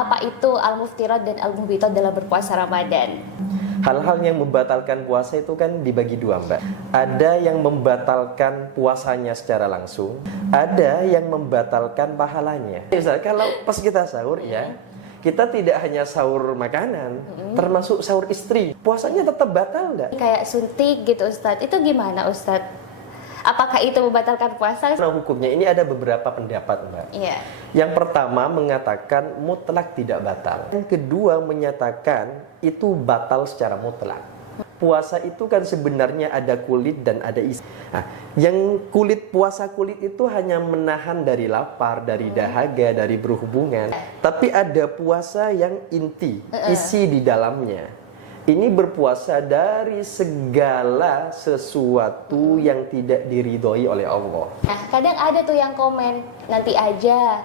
Apa itu al-muftirat dan al-muhbitat dalam berpuasa Ramadan? Hal-hal yang membatalkan puasa itu kan dibagi dua, Mbak. Ada yang membatalkan puasanya secara langsung, ada yang membatalkan pahalanya. Misal kalau pas kita sahur ya, kita tidak hanya sahur makanan, termasuk sahur istri, puasanya tetap batal enggak? Kayak suntik gitu Ustadz, itu gimana Ustadz? Apakah itu membatalkan puasa? Nah, hukumnya ini ada beberapa pendapat, Mbak. Iya. Yang pertama mengatakan mutlak tidak batal. Yang kedua menyatakan itu batal secara mutlak. Puasa itu kan sebenarnya ada kulit dan ada isi. Nah, yang puasa kulit itu hanya menahan dari lapar, dari dahaga, dari berhubungan. Tapi ada puasa yang inti, isi di dalamnya. Ini berpuasa dari segala sesuatu yang tidak diridhoi oleh Allah. Nah, kadang ada tuh yang komen, nanti aja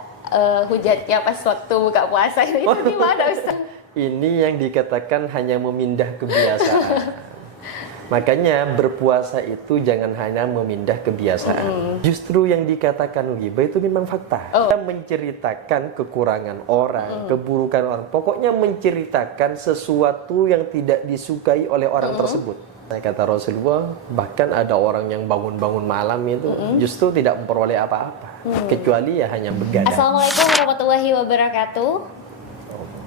hujatnya pas waktu buka puasa. Itu gimana Ustaz? Ini yang dikatakan hanya memindah kebiasaan. Makanya berpuasa itu jangan hanya memindah kebiasaan. Justru yang dikatakan ghibah itu memang fakta. Kita menceritakan kekurangan orang, keburukan orang. Pokoknya menceritakan sesuatu yang tidak disukai oleh orang tersebut. Nah, kata Rasulullah, bahkan ada orang yang bangun-bangun malam itu justru tidak memperoleh apa-apa. Kecuali ya hanya begadang. Assalamualaikum warahmatullahi wabarakatuh.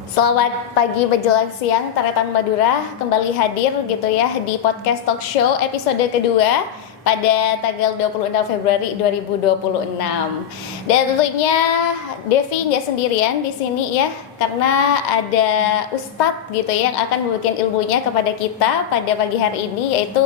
Selamat pagi menjelang siang, Taretan Madura kembali hadir gitu ya di podcast talk show episode kedua pada tanggal 26 Februari 2026. Dan tentunya Devi nggak sendirian di sini ya, karena ada Ustadz gitu ya yang akan memberikan ilmunya kepada kita pada pagi hari ini, yaitu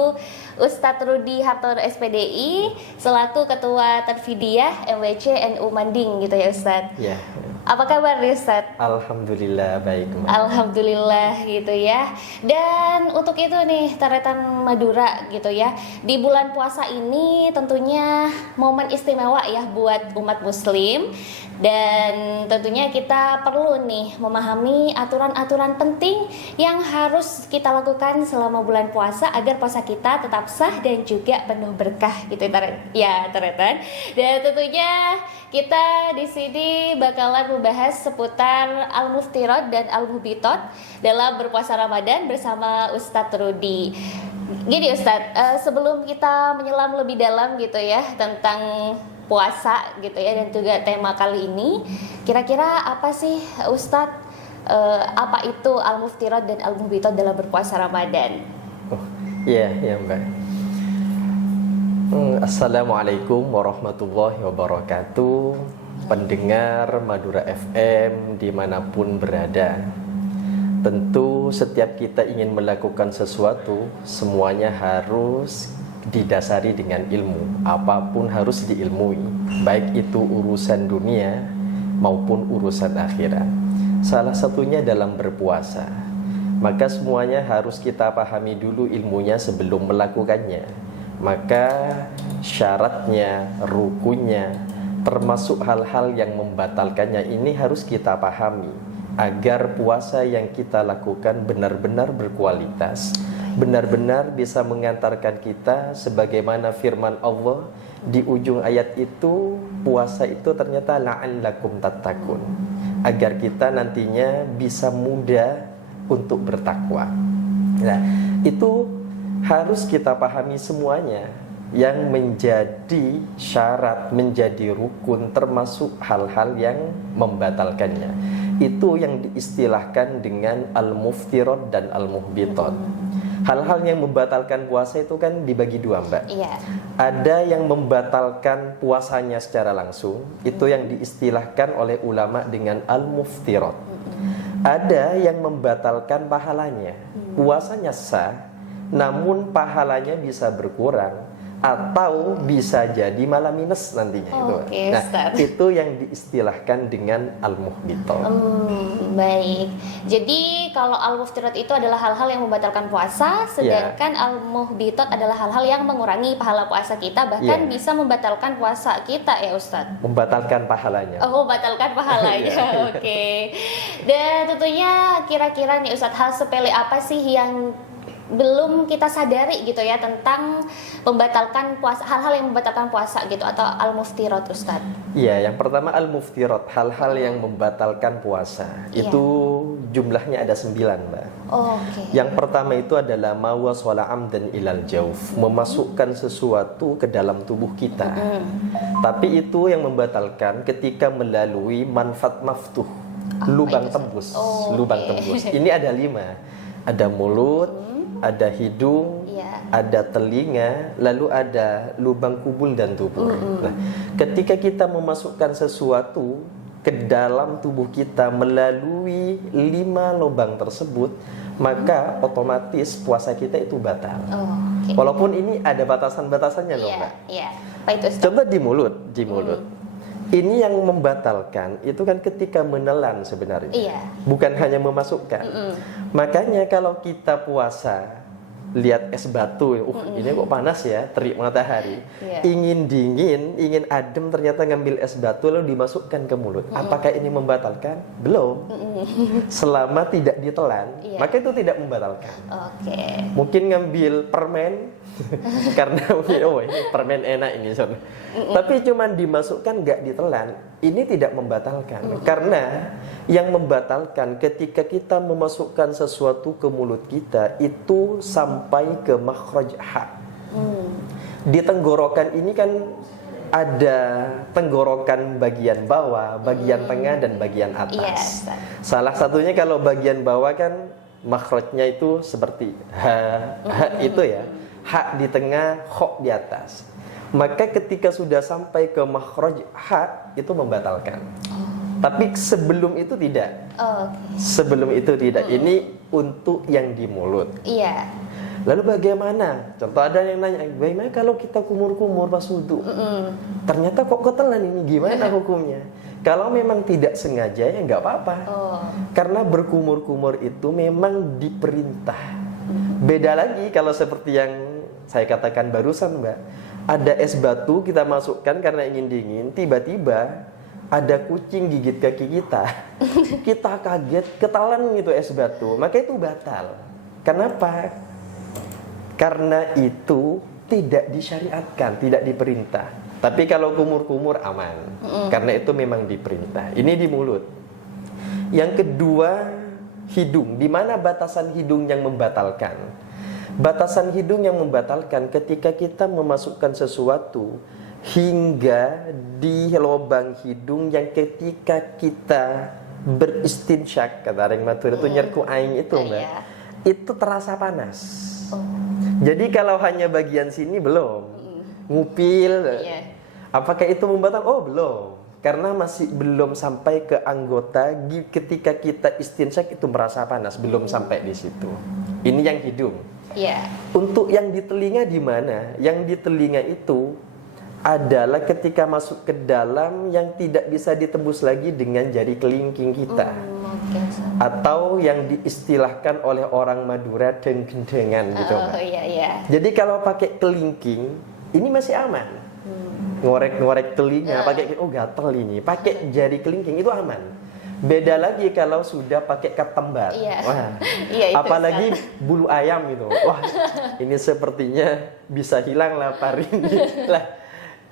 Ustadz Rudi Hartono SPDI selaku Ketua Tanfidiyah MWC NU Manding gitu ya Ustadz. Ya. Apa kabar Ustadz? Alhamdulillah baik. Alhamdulillah gitu ya. Dan untuk itu nih Taretan Madura gitu ya, di bulan puasa ini tentunya momen istimewa ya buat umat muslim. Dan tentunya kita perlu nih memahami aturan-aturan penting yang harus kita lakukan selama bulan puasa agar puasa kita tetap sah dan juga penuh berkah gitu ya Taretan. Dan tentunya kita di sini bakalan membahas seputar al-muftirat dan al-muhbitat dalam berpuasa Ramadan bersama Ustadz Rudi. Gini Ustadz, sebelum kita menyelam lebih dalam gitu ya tentang puasa gitu ya dan juga tema kali ini, kira-kira apa sih Ustadz, apa itu al-muftirat dan al-muhbitat dalam berpuasa Ramadan? Oh, iya Mbak. Assalamualaikum warahmatullahi wabarakatuh. Pendengar Madura FM dimanapun berada, tentu setiap kita ingin melakukan sesuatu, semuanya harus didasari dengan ilmu. Apapun harus diilmui, baik itu urusan dunia maupun urusan akhirat. Salah satunya dalam berpuasa. Maka semuanya harus kita pahami dulu ilmunya sebelum melakukannya. Maka syaratnya, rukunnya, termasuk hal-hal yang membatalkannya ini harus kita pahami agar puasa yang kita lakukan benar-benar berkualitas, benar-benar bisa mengantarkan kita sebagaimana firman Allah di ujung ayat itu, puasa itu ternyata la'allakum tattaqun, agar kita nantinya bisa mudah untuk bertakwa. Nah, itu harus kita pahami semuanya yang menjadi syarat, menjadi rukun, termasuk hal-hal yang membatalkannya. Itu yang diistilahkan dengan al-muftirat dan al-muhbitat. Hal-hal yang membatalkan puasa itu kan dibagi dua, Mbak. Iya. Ada yang membatalkan puasanya secara langsung, itu yang diistilahkan oleh ulama dengan al-muftirat. Ada yang membatalkan pahalanya. Puasanya sah, namun pahalanya bisa berkurang atau bisa jadi malah minus nantinya. Nah, itu yang diistilahkan dengan al-muhbitat. Baik. Jadi kalau al-muftirat itu adalah hal-hal yang membatalkan puasa, sedangkan al-muhbitat adalah hal-hal yang mengurangi pahala puasa kita, bahkan bisa membatalkan puasa kita ya Ustadz. Membatalkan pahalanya. Oh, membatalkan pahalanya. Oke. Dan tentunya kira-kira nih Ustadz, hal sepele apa sih yang belum kita sadari gitu ya tentang membatalkan puasa, hal-hal yang membatalkan puasa gitu, atau al-muftirat, Ustadz? Iya, yang pertama al-muftirat, hal-hal yang membatalkan puasa. Iya. Itu jumlahnya ada 9, Mbak. Oh, oke. Yang pertama itu adalah mawasala amdan ilal jauf, memasukkan sesuatu ke dalam tubuh kita. Tapi itu yang membatalkan ketika melalui manfaat maftuh, lubang itu? tembus, Oh, lubang oke. tembus. Ini ada 5, ada mulut, ada hidung, Iya. ada telinga, lalu ada lubang kubul dan dubur. Nah, ketika kita memasukkan sesuatu ke dalam tubuh kita melalui 5 lubang tersebut, maka otomatis puasa kita itu batal. Oh, oke. Walaupun ini ada batasan-batasannya loh, Iya, Mbak. iya. Apa itu, Ustadz? Coba di mulut. Ini yang membatalkan itu kan ketika menelan sebenarnya. Iya. Bukan hanya memasukkan. Makanya kalau kita puasa, lihat es batu, ini kok panas ya, terik matahari. Iya. Ingin dingin, ingin adem, ternyata ngambil es batu lalu dimasukkan ke mulut. Apakah ini membatalkan? Belum. Selama tidak ditelan, Iya. maka itu tidak membatalkan. Oke. Mungkin ngambil permen karena oh ini permen enak ini Son. Tapi cuman dimasukkan nggak ditelan, ini tidak membatalkan. Karena yang membatalkan ketika kita memasukkan sesuatu ke mulut kita itu sampai ke makhraj ha. Di tenggorokan ini kan ada tenggorokan bagian bawah, bagian tengah dan bagian Iya, atas. Ustadz. Salah satunya kalau bagian bawah kan makhrajnya itu seperti ha itu ya. Ha di tengah, kho di atas. Maka ketika sudah sampai ke makhraj ha itu membatalkan. Tapi sebelum itu tidak. Oh, oke. Sebelum itu tidak. Ini untuk yang di mulut. Iya. Lalu bagaimana? Contoh ada yang nanya, bagaimana kalau kita kumur-kumur pas wudu? Ternyata kok ketelan ini, gimana hukumnya? Kalau memang tidak sengaja ya nggak apa-apa. Oh. Karena berkumur-kumur itu memang diperintah. Beda lagi kalau seperti yang saya katakan barusan, Mbak. Ada es batu kita masukkan karena ingin dingin, tiba-tiba ada kucing gigit kaki kita. Kita kaget, ketelan itu es batu, maka itu batal. Kenapa? Karena itu tidak disyariatkan, tidak diperintah. Tapi kalau kumur-kumur aman, karena itu memang diperintah. Ini di mulut. Yang kedua, hidung. Di mana batasan hidung yang membatalkan? Batasan hidung yang membatalkan ketika kita memasukkan sesuatu hingga di lubang hidung yang ketika kita beristinsyak, kata orang Madura itu nyerku aing itu, Mbak. Iya. Itu terasa panas. Jadi kalau hanya bagian sini belum. Ngupil. Iya. Apakah itu membatalkan? Oh, belum. Karena masih belum sampai ke anggota ketika kita istinsyak itu merasa panas, belum sampai di situ. Ini yang hidung. Iya. Untuk yang di telinga di mana? Yang di telinga itu adalah ketika masuk ke dalam yang tidak bisa ditembus lagi dengan jari kelingking kita. Oke, Ustadz. Atau yang diistilahkan oleh orang Madura deng-gendengan gitu. Oh, Mbak. iya, iya. Jadi kalau pakai kelingking ini masih aman. Ngorek-ngorek telinga pakai gatel ini, pakai jari kelingking itu aman. Beda lagi kalau sudah pakai ketembat. Iya. Wah. Iya, itu, Apalagi bulu ayam itu. Wah, ini sepertinya bisa hilang lapar ini. Lah,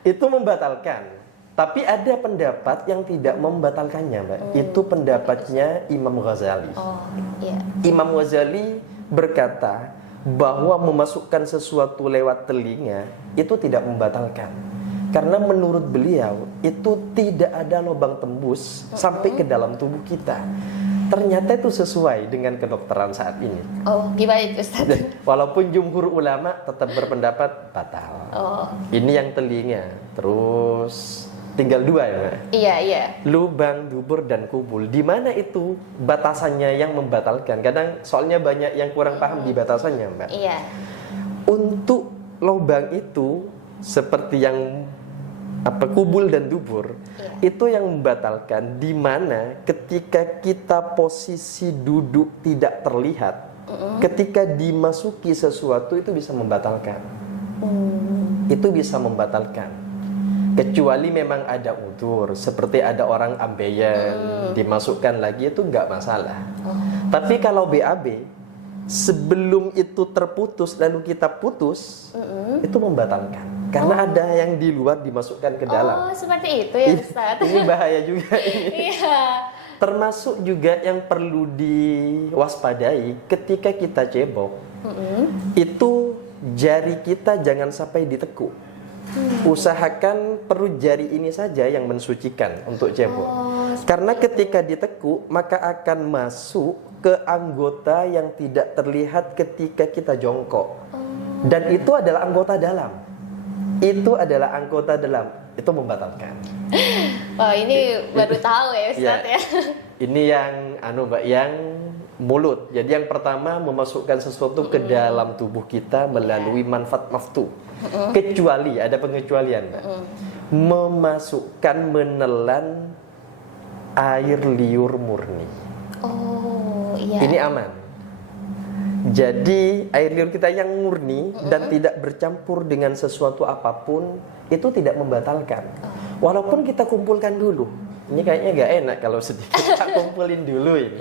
itu membatalkan. Tapi ada pendapat yang tidak membatalkannya, Mbak. Itu pendapatnya Imam Ghazali. Oh, iya. Imam Ghazali berkata bahwa memasukkan sesuatu lewat telinga itu tidak membatalkan. Karena menurut beliau itu tidak ada lubang tembus sampai ke dalam tubuh kita. Ternyata itu sesuai dengan kedokteran saat ini. Oh, gimana itu, Ustadz? Walaupun jumhur ulama tetap berpendapat batal. Oh, Ini yang telinga. Terus tinggal 2 ya, Mbak. iya, iya. Lubang dubur dan kubul. Di mana itu batasannya yang membatalkan? Kadang soalnya banyak yang kurang paham di batasannya, Mbak. Iya. Untuk lubang itu seperti yang kubul dan dubur, itu yang membatalkan di mana ketika kita posisi duduk tidak terlihat, ketika dimasuki sesuatu itu bisa membatalkan. Itu bisa membatalkan. Kecuali memang ada udzur, seperti ada orang ambeien, dimasukkan lagi itu nggak masalah. Tapi kalau BAB, sebelum itu terputus lalu kita putus, itu membatalkan. Karena ada yang di luar dimasukkan ke dalam. Oh, seperti itu ya Ustaz. Ini bahaya juga ini. Iya. Termasuk juga yang perlu diwaspadai ketika kita cebok, itu jari kita jangan sampai ditekuk. Usahakan perut jari ini saja yang mensucikan untuk cebok. Karena ketika ditekuk maka akan masuk ke anggota yang tidak terlihat ketika kita jongkok. Dan itu adalah anggota dalam. Itu adalah anggota dalam. Itu membatalkan. Wah, ini baru tahu ya Ustaz ya. Ini yang Mbak, yang mulut. Jadi yang pertama memasukkan sesuatu ke dalam tubuh kita melalui manfaat maftu. Kecuali ada pengecualian, Mbak. Memasukkan, menelan air liur murni. Oh, iya. Ini aman. Jadi air liur kita yang murni dan tidak bercampur dengan sesuatu apapun itu tidak membatalkan. Walaupun kita kumpulkan dulu. Ini kayaknya gak enak kalau sedikit kita kumpulin dulu ini.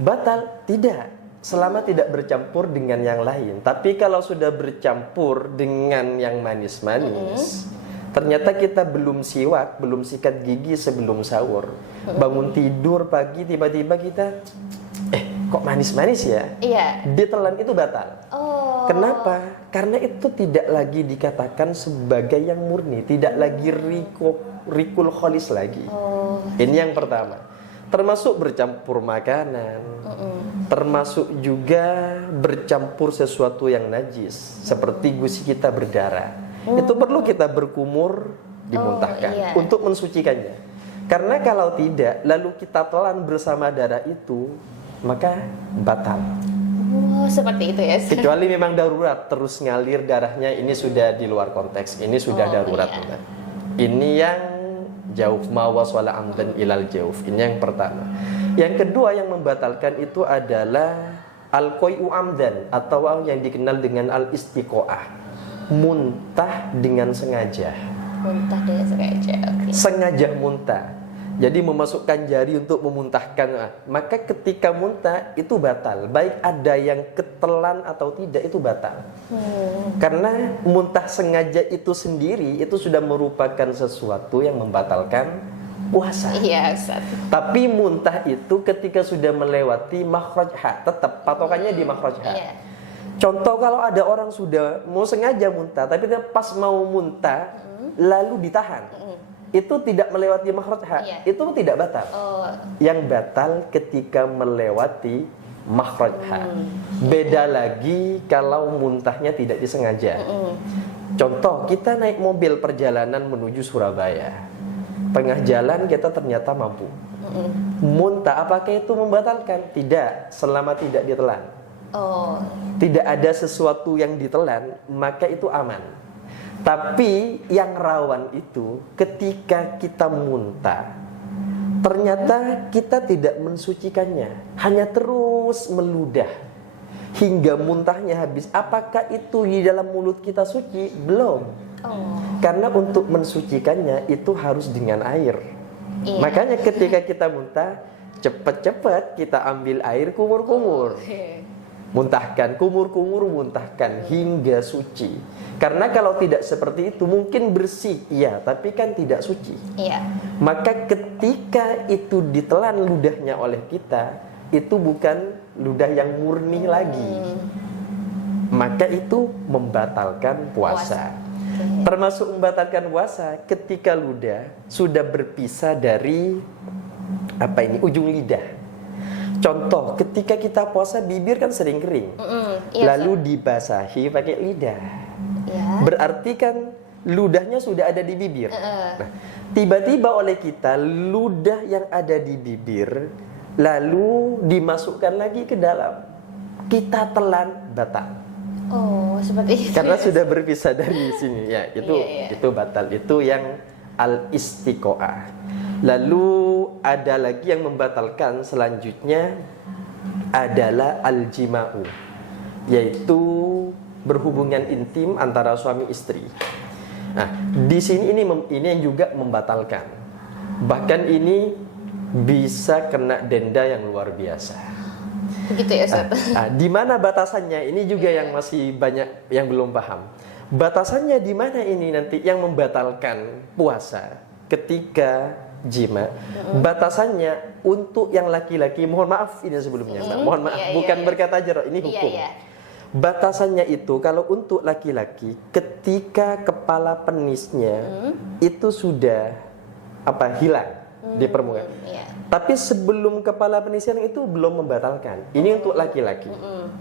Batal? Tidak. Selama tidak bercampur dengan yang lain. Tapi kalau sudah bercampur dengan yang manis-manis, ternyata kita belum siwak, belum sikat gigi sebelum sahur. Bangun tidur pagi tiba-tiba kita kok manis-manis ya? Iya. Ditelan itu batal. Oh. Kenapa? Karena itu tidak lagi dikatakan sebagai yang murni, tidak lagi rikul kholis lagi. Oh. Ini yang pertama. Termasuk bercampur makanan, termasuk juga bercampur sesuatu yang najis, seperti gusi kita berdarah. Itu perlu kita berkumur, dimuntahkan untuk mensucikannya. Karena kalau tidak, lalu kita telan bersama darah itu, maka batal. Oh, seperti itu ya. Kecuali memang darurat, terus ngalir darahnya, ini sudah di luar konteks, ini sudah darurat. Iya. Ini yang jauf mawas wala amdan ilal jauf. Ini yang pertama. Yang kedua yang membatalkan itu adalah al-qoi'u amdan atau yang dikenal dengan al-istiqo'ah. Muntah dengan sengaja. Muntah dengan sengaja. Okay. Sengaja muntah. Jadi memasukkan jari untuk memuntahkan. Maka ketika muntah itu batal. Baik ada yang ketelan atau tidak itu batal. Karena muntah sengaja itu sendiri itu sudah merupakan sesuatu yang membatalkan puasa. Iya, Ustaz. Tapi muntah itu ketika sudah melewati makhraj ha, tetap patokannya di makhraj ha. Iya. Contoh kalau ada orang sudah mau sengaja muntah tapi pas mau muntah lalu ditahan. Itu tidak melewati makhraj ha, itu tidak batal. Yang batal ketika melewati makhraj ha. Beda lagi kalau muntahnya tidak disengaja. Contoh, kita naik mobil perjalanan menuju Surabaya. Tengah jalan kita ternyata mampu. Muntah, apakah itu membatalkan? Tidak, selama tidak ditelan. Tidak ada sesuatu yang ditelan, maka itu aman. Tapi yang rawan itu ketika kita muntah, ternyata kita tidak mensucikannya, hanya terus meludah hingga muntahnya habis. Apakah itu di dalam mulut kita suci? Belum. Karena untuk mensucikannya itu harus dengan air. Makanya ketika kita muntah, cepat-cepat kita ambil air, kumur-kumur. Muntahkan, kumur-kumur, muntahkan hingga suci. Karena kalau tidak seperti itu mungkin bersih, iya, tapi kan tidak suci. Iya. Maka ketika itu ditelan ludahnya oleh kita, itu bukan ludah yang murni lagi. Maka itu membatalkan puasa. Termasuk membatalkan puasa ketika ludah sudah berpisah dari ujung lidah. Contoh, ketika kita puasa bibir kan sering kering, lalu dibasahi pakai lidah, berarti kan ludahnya sudah ada di bibir. Nah, tiba-tiba oleh kita ludah yang ada di bibir lalu dimasukkan lagi ke dalam, kita telan, batal. Seperti itu. Karena sudah berpisah dari sini, ya itu batal. Itu yang al-istiqo'ah. Lalu ada lagi yang membatalkan selanjutnya adalah al-jima'u, yaitu berhubungan intim antara suami istri. Nah, di sini ini yang juga membatalkan. Bahkan ini bisa kena denda yang luar biasa. Begitu ya Ustaz. Di mana batasannya? Ini juga yang masih banyak yang belum paham. Batasannya di mana ini nanti yang membatalkan puasa ketika jima? Batasannya untuk yang laki-laki, mohon maaf ini sebelumnya, mohon maaf, bukan berkata aja, ini hukum. Batasannya itu kalau untuk laki-laki ketika kepala penisnya itu sudah hilang di permukaan. Tapi sebelum kepala penisnya itu belum membatalkan. Ini untuk laki-laki.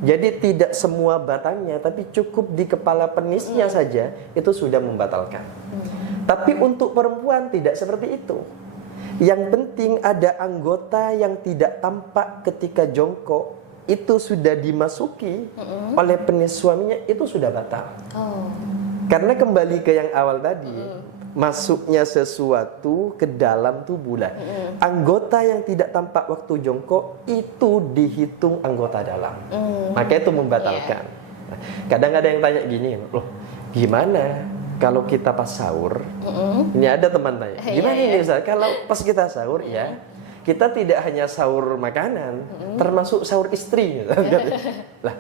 Jadi tidak semua batangnya, tapi cukup di kepala penisnya saja itu sudah membatalkan. Tapi untuk perempuan tidak seperti itu. Yang penting ada anggota yang tidak tampak ketika jongkok, itu sudah dimasuki oleh penis suaminya, itu sudah batal. Karena kembali ke yang awal tadi, masuknya sesuatu ke dalam tubuh. Anggota yang tidak tampak waktu jongkok itu dihitung anggota dalam. Maka itu membatalkan. Kadang ada yang tanya gini, loh gimana kalau kita pas sahur? Ini ada teman tanya, gimana ini Ustaz? Kalau pas kita sahur kita tidak hanya sahur makanan, termasuk sahur istri. Lah,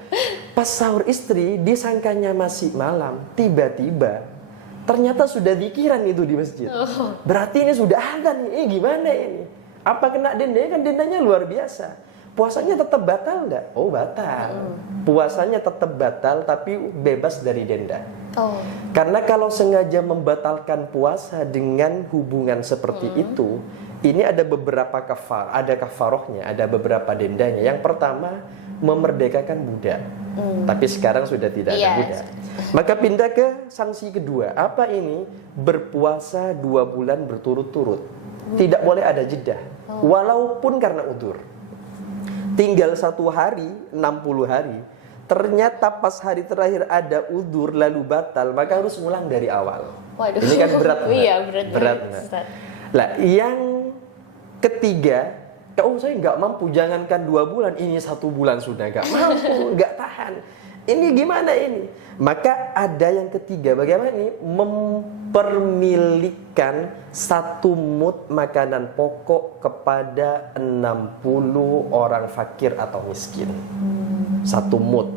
pas sahur istri disangkanya masih malam, tiba-tiba ternyata sudah dikiran itu di masjid. Berarti ini sudah adzan. Ini gimana ini? Apa kena denda? Kan dendanya luar biasa. Puasanya tetap batal enggak? Oh, batal. Puasanya tetap batal tapi bebas dari denda. Karena kalau sengaja membatalkan puasa dengan hubungan seperti itu, ini ada beberapa kafarohnya, ada beberapa dendanya. Yang pertama, memerdekakan budak. Tapi sekarang sudah tidak ada budak. Maka pindah ke sanksi kedua. Apa ini? Berpuasa 2 bulan berturut-turut. Tidak boleh ada jeda. Walaupun karena udzur. Tinggal 1 hari, 60 hari. Ternyata pas hari terakhir ada udzur lalu batal, maka harus ulang dari awal. Waduh. Ini kan berat. Iya, berat. Lah, yang ketiga, saya nggak mampu, jangankan 2 bulan, ini 1 bulan sudah nggak mampu, nggak tahan. Ini gimana ini? Maka ada yang ketiga, bagaimana ini? Mempermilikkan 1 mud makanan pokok kepada 60 orang fakir atau miskin. 1 mud.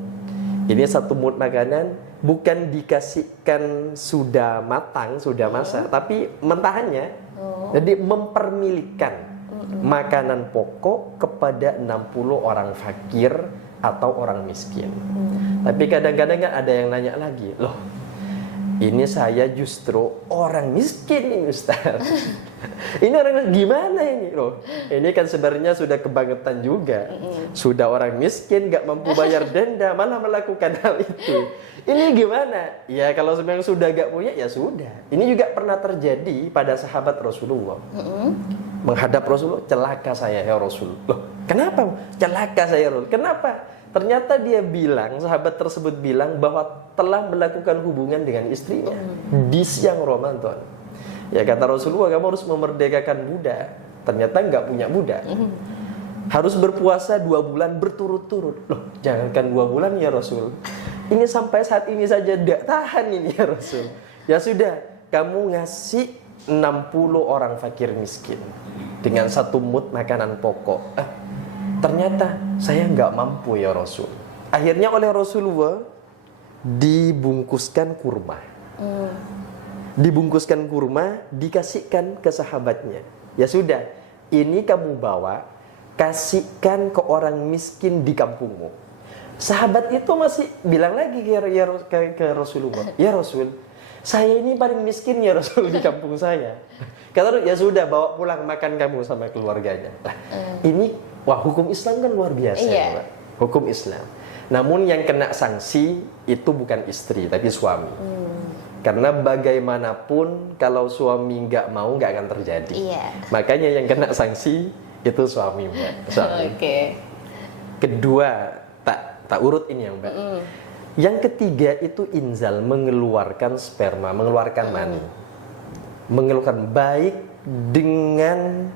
Ini 1 mud makanan bukan dikasihkan sudah matang, sudah masak, tapi mentahannya. Jadi mempermilikkan makanan pokok kepada 60 orang fakir atau orang miskin. Tapi kadang-kadang kan ada yang nanya lagi, loh ini saya justru orang miskin nih Ustaz. Ini orang gimana ini loh? Ini kan sebenarnya sudah kebangetan juga. Sudah orang miskin gak mampu bayar denda malah melakukan hal itu. Ini gimana? Ya kalau sebenarnya sudah gak punya ya sudah. Ini juga pernah terjadi pada sahabat Rasulullah. Menghadap Rasulullah, celaka saya ya Rasul. Loh, kenapa? Celaka saya Rasul. Kenapa? Ternyata dia bilang, sahabat tersebut bilang bahwa telah melakukan hubungan dengan istrinya di siang Ramadan. Ya kata Rasulullah, kamu harus memerdekakan budak. Ternyata nggak punya budak. Harus berpuasa 2 bulan berturut-turut. Loh, jangankan 2 bulan ya Rasul. Ini sampai saat ini saja tidak tahan ini ya Rasul. Ya sudah, kamu ngasih 60 orang fakir miskin dengan 1 mud makanan pokok. Ternyata saya nggak mampu ya Rasul. Akhirnya oleh Rasulullah dibungkuskan kurma. Dibungkuskan kurma, dikasihkan ke sahabatnya. Ya sudah, ini kamu bawa, kasihkan ke orang miskin di kampungmu. Sahabat itu masih bilang lagi ke Rasulullah, ya Rasul, saya ini paling miskin ya Rasul di kampung saya. Kata ya sudah, bawa pulang makan kamu sama keluarganya. Ini hukum Islam kan luar biasa ya, Pak. Hukum Islam. Namun yang kena sanksi itu bukan istri tapi suami. Karena bagaimanapun kalau suami nggak mau nggak akan terjadi. Makanya yang kena sanksi itu suami, Mbak. Kedua, tak urut ini yang Mbak. Yang ketiga itu inzal, mengeluarkan sperma, mengeluarkan mani. Mengeluarkan baik dengan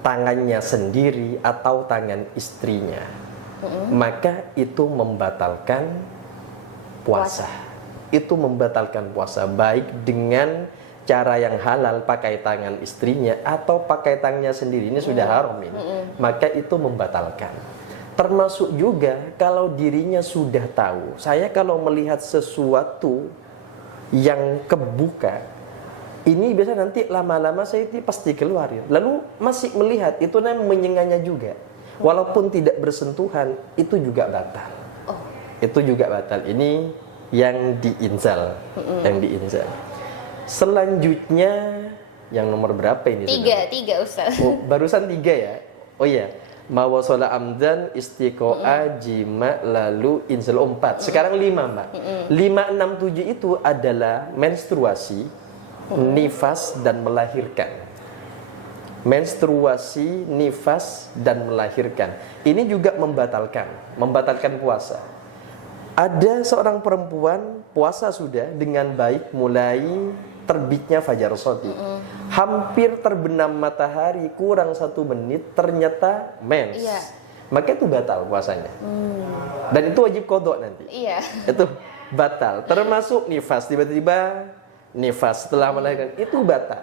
tangannya sendiri atau tangan istrinya, maka itu membatalkan puasa. Itu membatalkan puasa baik dengan cara yang halal, pakai tangan istrinya atau pakai tangannya sendiri. Ini sudah haram ini. Maka itu membatalkan. Termasuk juga kalau dirinya sudah tahu, saya kalau melihat sesuatu yang kebuka, ini biasa nanti lama-lama saya itu pasti keluar ya. Lalu masih melihat, itu namanya menyengatnya juga. Walaupun tidak bersentuhan, itu juga batal. Itu juga batal. Ini yang diinzal, yang diinzal. Selanjutnya yang nomor berapa ini? Tiga Ustaz. Oh, barusan 3 ya. Oh iya, mawasola amdan, istiqoa, jima, lalu inzal 4. Sekarang 5 Mbak. 5, 6, 7 itu adalah menstruasi, nifas dan melahirkan. Menstruasi, nifas dan melahirkan. Ini juga membatalkan puasa. Ada seorang perempuan puasa sudah dengan baik mulai terbitnya fajar shadiq. Hampir terbenam matahari, kurang 1 menit ternyata mens. Iya. Maka itu batal puasanya. Dan itu wajib qadha nanti. Iya. Itu batal. Termasuk nifas, tiba-tiba nifas setelah melahirkan itu batal.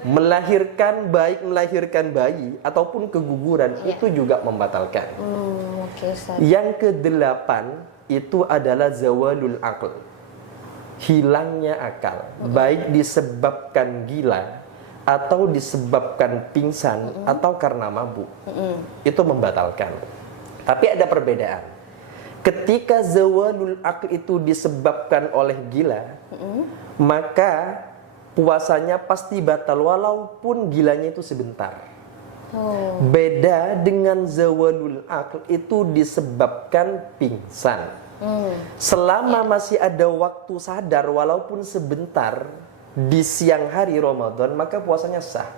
Melahirkan bayi ataupun keguguran itu juga membatalkan. Oke, Ustaz. Yang ke-8 itu adalah zawalul aql. Hilangnya akal, baik disebabkan gila atau disebabkan pingsan atau karena mabuk. Itu membatalkan. Tapi ada perbedaan. Ketika zawalul aql itu disebabkan oleh gila, maka puasanya pasti batal walaupun gilanya itu sebentar. Beda dengan zawalul aql itu disebabkan pingsan. Selama masih ada waktu sadar walaupun sebentar di siang hari Ramadan, maka puasanya sah.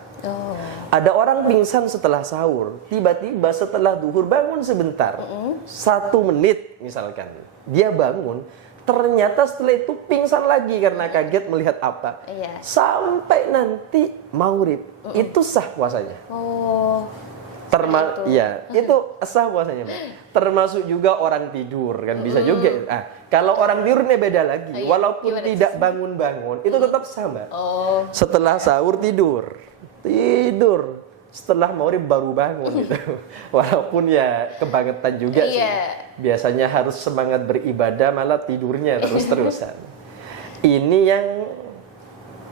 Ada orang pingsan setelah sahur, tiba-tiba setelah duhur bangun sebentar, 1 menit misalkan, dia bangun, ternyata setelah itu pingsan lagi karena kaget melihat apa. Sampai nanti maghrib, itu sah puasanya. Itu sah puasanya, Mbak. Termasuk juga orang tidur kan bisa juga. Kalau orang tidurnya beda lagi. Walaupun tidak bangun-bangun, itu tetap sah, Mbak. Setelah sahur tidur. Setelah maghrib baru bangun gitu. Walaupun ya kebangetan juga sih. Biasanya harus semangat beribadah malah tidurnya terus-terusan. Ini yang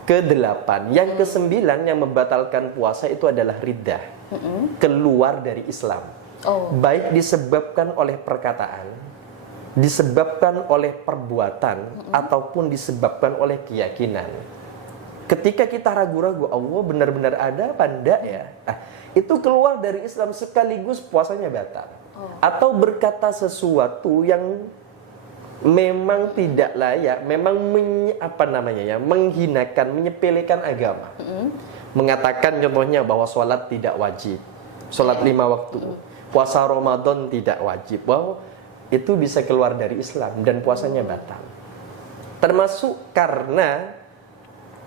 ke-8. Yang ke-9 yang membatalkan puasa itu adalah riddah. Keluar dari Islam. Baik disebabkan oleh perkataan, disebabkan oleh perbuatan, ataupun disebabkan oleh keyakinan. Ketika kita ragu-ragu, Allah benar-benar ada apa enggak ya? Itu keluar dari Islam sekaligus puasanya batal. Atau berkata sesuatu yang memang tidak layak, memang menghinakan, menyepelekan agama. Mengatakan contohnya bahwa sholat tidak wajib, sholat 5 waktu, puasa Ramadan tidak wajib, bahwa itu bisa keluar dari Islam dan puasanya batal. Termasuk karena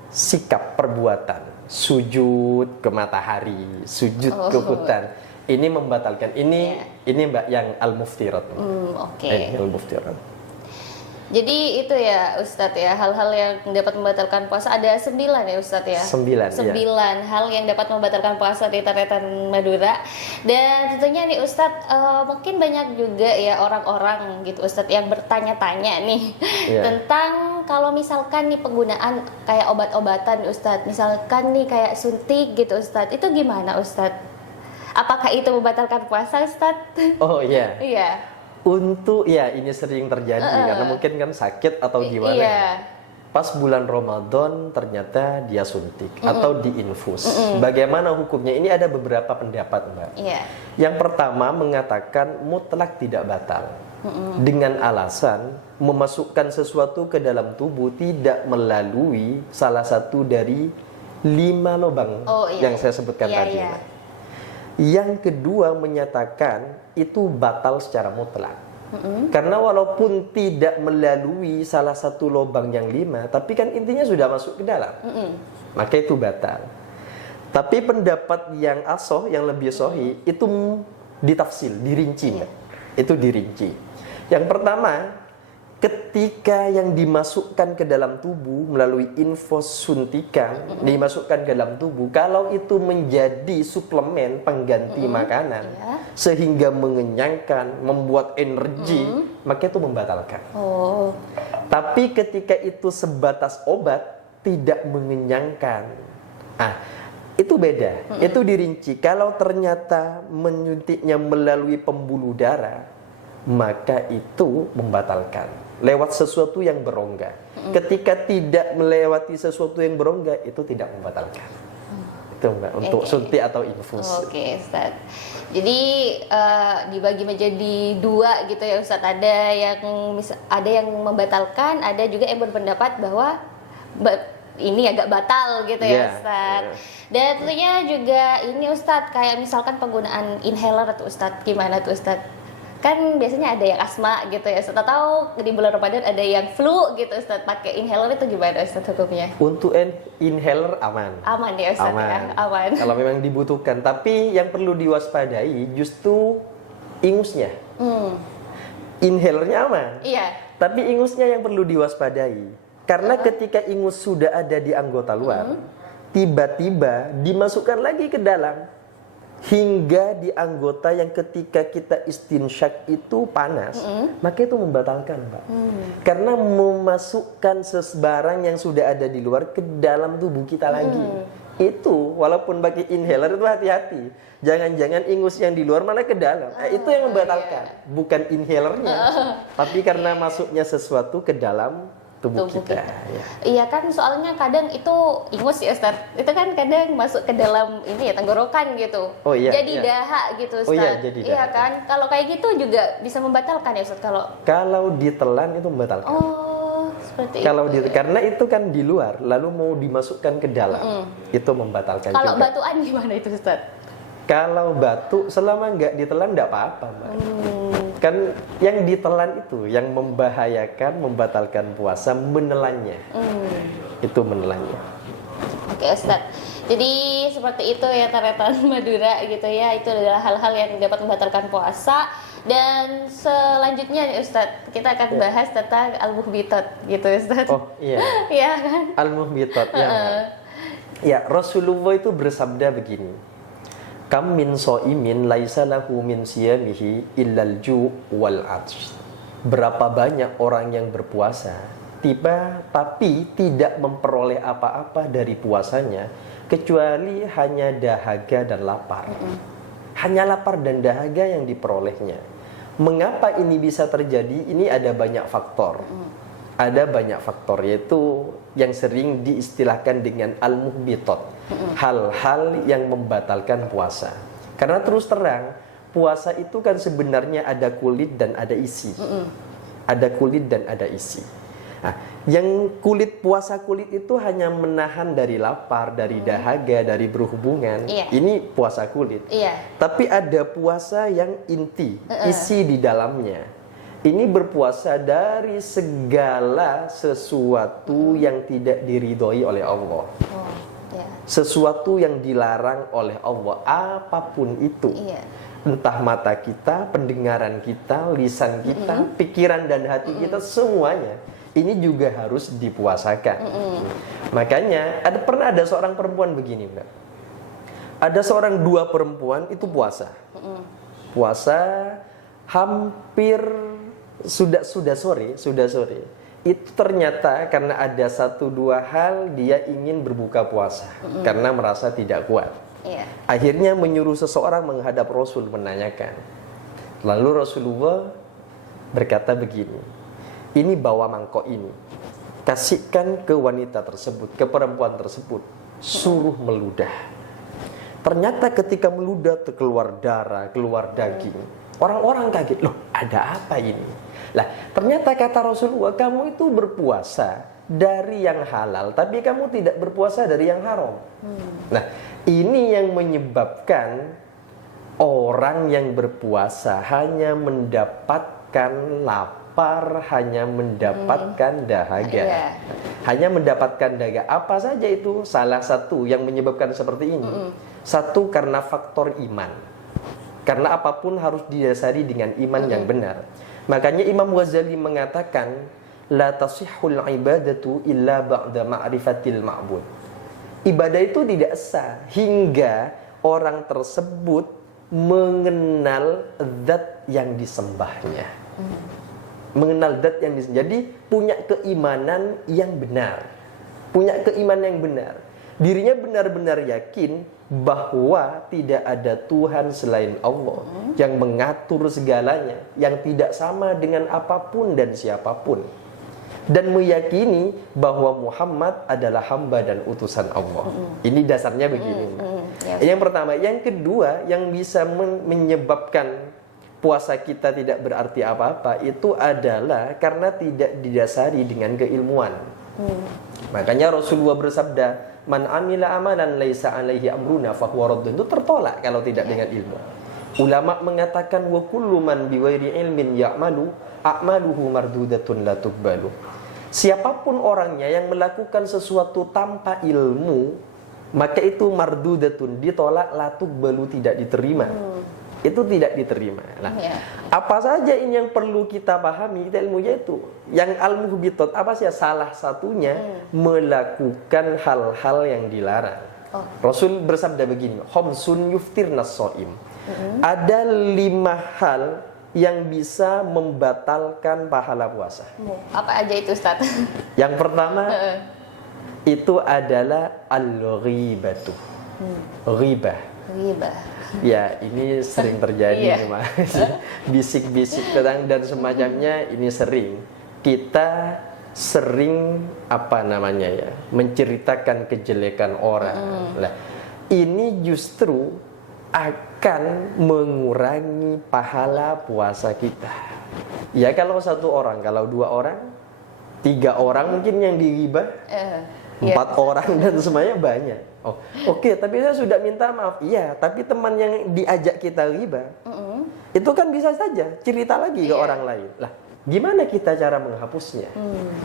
sikap perbuatan, sujud ke matahari, sujud ke hutan, ini membatalkan. Ini Mbak yang al-muftirat. Al-muftirat. Jadi itu ya Ustadz ya, hal-hal yang dapat membatalkan puasa ada 9 ya Ustadz ya. 9 hal yang dapat membatalkan puasa di Taretan Madura. Dan tentunya nih Ustadz, mungkin banyak juga ya orang-orang gitu Ustadz yang bertanya-tanya nih tentang kalau misalkan nih penggunaan kayak obat-obatan Ustadz, misalkan nih kayak suntik gitu Ustadz, itu gimana Ustadz? Apakah itu membatalkan puasa Ustadz? Oh iya. Iya. Untuk ini sering terjadi karena mungkin kan sakit atau gimana. Pas bulan Ramadan ternyata dia suntik atau diinfus. Bagaimana hukumnya? Ini ada beberapa pendapat, Mbak. Yang pertama mengatakan mutlak tidak batal. Dengan alasan memasukkan sesuatu ke dalam tubuh tidak melalui salah satu dari 5 lubang yang saya sebutkan tadi. Yang kedua menyatakan itu batal secara mutlak. Karena walaupun tidak melalui salah satu lubang yang 5, tapi kan intinya sudah masuk ke dalam, maka itu batal. Tapi pendapat yang asoh, yang lebih sohi, itu ditafsil, dirinci. Itu dirinci. Yang pertama, ketika yang dimasukkan ke dalam tubuh melalui infus suntikan dimasukkan ke dalam tubuh, kalau itu menjadi suplemen pengganti makanan sehingga mengenyangkan, membuat energi, maka itu membatalkan. Tapi ketika itu sebatas obat, tidak mengenyangkan, itu beda. Itu dirinci. Kalau ternyata menyuntiknya melalui pembuluh darah, maka itu membatalkan lewat sesuatu yang berongga. Ketika tidak melewati sesuatu yang berongga, itu tidak membatalkan. Itu Mbak, untuk suntik atau infus. Oke, Ustaz. Jadi dibagi menjadi dua gitu ya Ustaz. Ada yang membatalkan, ada juga yang berpendapat bahwa ini agak batal gitu ya Ustaz. Dan tentunya juga ini Ustaz, kayak misalkan penggunaan inhaler tuh Ustaz, gimana tuh Ustaz? Kan biasanya ada yang asma gitu ya Ustaz, atau di bulan Ramadan ada yang flu gitu Ustaz, pakai inhaler itu gimana Ustaz hukumnya? Untuk inhaler aman. Aman ya Ustaz, aman. Kalau memang dibutuhkan, tapi yang perlu diwaspadai justru ingusnya. Inhalernya aman. Iya. Tapi ingusnya yang perlu diwaspadai. Karena ketika ingus sudah ada di anggota luar, tiba-tiba dimasukkan lagi ke dalam. Hingga di anggota yang ketika kita istinsyak itu panas, maka itu membatalkan, Pak. Karena memasukkan sebarang yang sudah ada di luar ke dalam tubuh kita lagi. Itu walaupun pakai inhaler itu hati-hati. Jangan-jangan ingus yang di luar malah ke dalam. Itu yang membatalkan, bukan inhalernya, tapi karena masuknya sesuatu ke dalam tubuh kita. Iya kan, soalnya kadang itu ingus ya Ustaz, itu kan kadang masuk ke dalam ini ya, tenggorokan gitu. Jadi dahak gitu Ustaz. Iya kan, kalau kayak gitu juga bisa membatalkan ya Ustaz kalau ditelan itu membatalkan. Seperti kalau itu. Karena itu kan di luar, lalu mau dimasukkan ke dalam, itu membatalkan. Kalau juga. batuan gimana itu Ustaz? Kalau batuk selama nggak ditelan nggak apa-apa, Mbak. Kan yang ditelan itu yang membahayakan, membatalkan puasa, menelannya. Itu menelannya. Oke Ustaz. Jadi seperti itu ya tarian Madura gitu ya. Itu adalah hal-hal yang dapat membatalkan puasa. Dan selanjutnya nih Ustaz, kita akan bahas tentang al-muhbitat gitu Ustaz. Oh iya. Iya kan? Al-muhbitat ya. Rasulullah itu bersabda begini. Kam min so'imin laisa lahu min siyamihi illal ju' wal 'atsh. Berapa banyak orang yang berpuasa tapi tidak memperoleh apa-apa dari puasanya kecuali hanya dahaga dan lapar. Hanya lapar dan dahaga yang diperolehnya. Mengapa ini bisa terjadi? Ini ada banyak faktor. Ada banyak faktor, yaitu yang sering diistilahkan dengan al-muhbitat, hal-hal yang membatalkan puasa. Karena terus terang, puasa itu kan sebenarnya ada kulit dan ada isi. Ada kulit dan ada isi. Nah, yang puasa kulit itu hanya menahan dari lapar, dari dahaga, dari berhubungan. Ini puasa kulit. Tapi ada puasa yang inti, isi di dalamnya. Ini berpuasa dari segala sesuatu yang tidak diridhoi oleh Allah. Sesuatu yang dilarang oleh Allah, apapun itu. Entah mata kita, pendengaran kita, lisan kita, pikiran dan hati kita, semuanya. Ini juga harus dipuasakan. Makanya, pernah ada seorang perempuan begini, Mbak. Ada dua perempuan itu puasa. Puasa hampir sudah sore. Itu ternyata karena ada 1-2 hal dia ingin berbuka puasa karena merasa tidak kuat. Akhirnya menyuruh seseorang menghadap Rasul menanyakan. Lalu Rasulullah berkata begini, ini bawa mangkok ini, kasihkan ke wanita tersebut, ke perempuan tersebut, suruh meludah. Ternyata ketika meludah keluar darah, keluar daging. Orang-orang kaget, loh ada apa ini? Lah, ternyata kata Rasulullah, kamu itu berpuasa dari yang halal, tapi kamu tidak berpuasa dari yang haram. Nah, ini yang menyebabkan orang yang berpuasa hanya mendapatkan lapar, hanya mendapatkan dahaga. Hanya mendapatkan dahaga. Apa saja itu? Salah satu yang menyebabkan seperti ini. Satu, karena faktor iman. Karena apapun harus didasari dengan iman yang benar. Makanya Imam Ghazali mengatakan, la tasihhul ibadatu illa ba'da ma'rifatil ma'bud. Ibadah itu tidak sah hingga orang tersebut mengenal zat yang disembahnya. Mengenal zat yang disembah. Jadi punya keimanan yang benar. Punya keimanan yang benar. Dirinya benar-benar yakin bahwa tidak ada Tuhan selain Allah yang mengatur segalanya, yang tidak sama dengan apapun dan siapapun, dan meyakini bahwa Muhammad adalah hamba dan utusan Allah. Ini dasarnya begini. Yang pertama. Yang kedua, yang bisa menyebabkan puasa kita tidak berarti apa-apa itu adalah karena tidak didasari dengan keilmuan. Makanya Rasulullah bersabda, man amila amalan laisa alaihi amruna fahuwa raddun. Itu tertolak kalau tidak dengan ilmu. Ulama mengatakan wa kullu man biwairi ilmin ya'malu a'maluhu mardudatun la tuqbalu. Siapapun orangnya yang melakukan sesuatu tanpa ilmu, maka itu mardudatun, ditolak, la tuqbalu, tidak diterima. Itu tidak diterima. Nah, apa saja ini yang perlu kita pahami, kita ilmunya itu. Yang al-muhbitat apa sih? Salah satunya melakukan hal-hal yang dilarang. Rasul bersabda begini, khamsun yuftirnas shaim. Ada 5 hal yang bisa membatalkan pahala puasa. Apa aja itu, Ustaz? Yang pertama itu adalah al-ghibatu. Ghibah. Ya, ini sering terjadi memang. Bisik-bisik tentang dan semacamnya ini sering. Kita sering menceritakan kejelekan orang. Nah, ini justru akan mengurangi pahala puasa kita. Ya, kalau 1 orang, kalau 2 orang, 3 orang mungkin yang diribah, 4 orang dan semuanya banyak. Oke, tapi saya sudah minta maaf. Iya, tapi teman yang diajak kita riba, itu kan bisa saja cerita lagi ke orang lain. Lah, gimana kita cara menghapusnya?